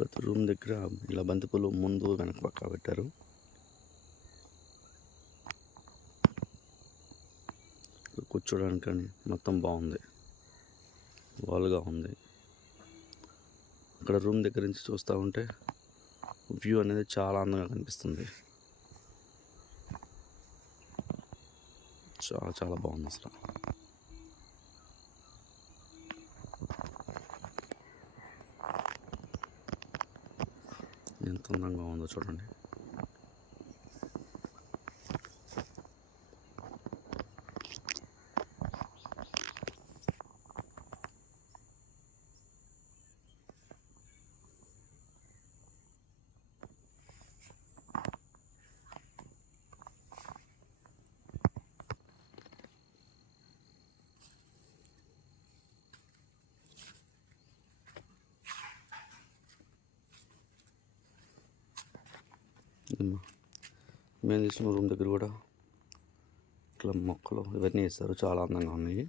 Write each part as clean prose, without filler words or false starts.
ప్రతి రూమ్ దగ్గర ఇలా బంతిపూలు ముందు వెనక పక్క పెట్టారు. కూర్చోడానికి కానీ మొత్తం బాగుంది, వాల్గా ఉంది. అక్కడ రూమ్ దగ్గర నుంచి చూస్తూ ఉంటే వ్యూ అనేది చాలా అందంగా కనిపిస్తుంది. చాలా చాలా బాగుంది అసలు. ఎంత అందంగా ఉందో చూడండి. మేము తీసుకున్న రూమ్ దగ్గర కూడా ఇట్లా మొక్కలు ఇవన్నీ వేస్తారు, చాలా అందంగా ఉన్నాయి.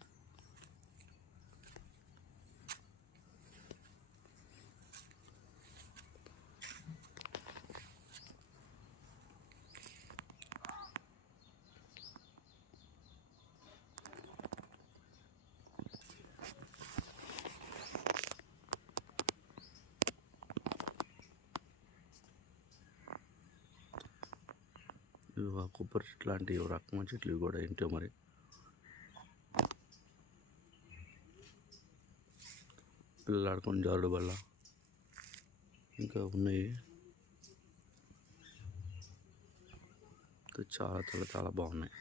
కొబ్బరి చెట్లు లాంటి రకమైన చెట్లు కూడా ఏంటో మరి. పిల్లలు ఆడుకొని జారుడు బల్ల ఇంకా ఉన్నాయి. చాలా చాలా చాలా బాగున్నాయి.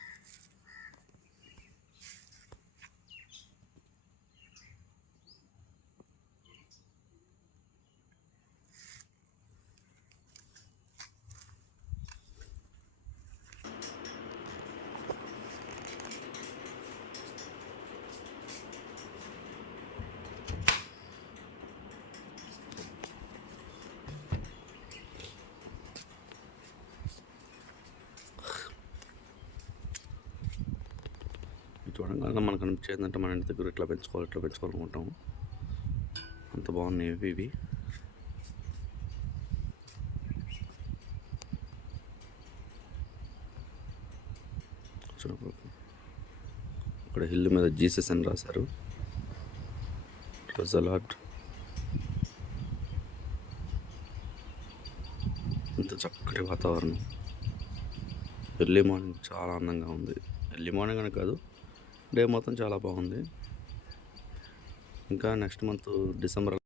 చూడంగానే మనకు అనిపించేది అంటే మన ఇంటి దగ్గర ఇట్లా పెంచుకోవాలనుకుంటాము. అంత బాగున్నాయి ఇవి. అక్కడ హిల్ మీద జీసస్ అని రాశారు. రజలాట్. ఇంత చక్కటి వాతావరణం. ఎర్లీ మార్నింగ్ చాలా అందంగా ఉంది. ఎర్లీ మార్నింగ్ అని కాదు, డే మొత్తం చాలా బాగుంది. ఇంకా నెక్స్ట్ మంత్ డిసెంబర్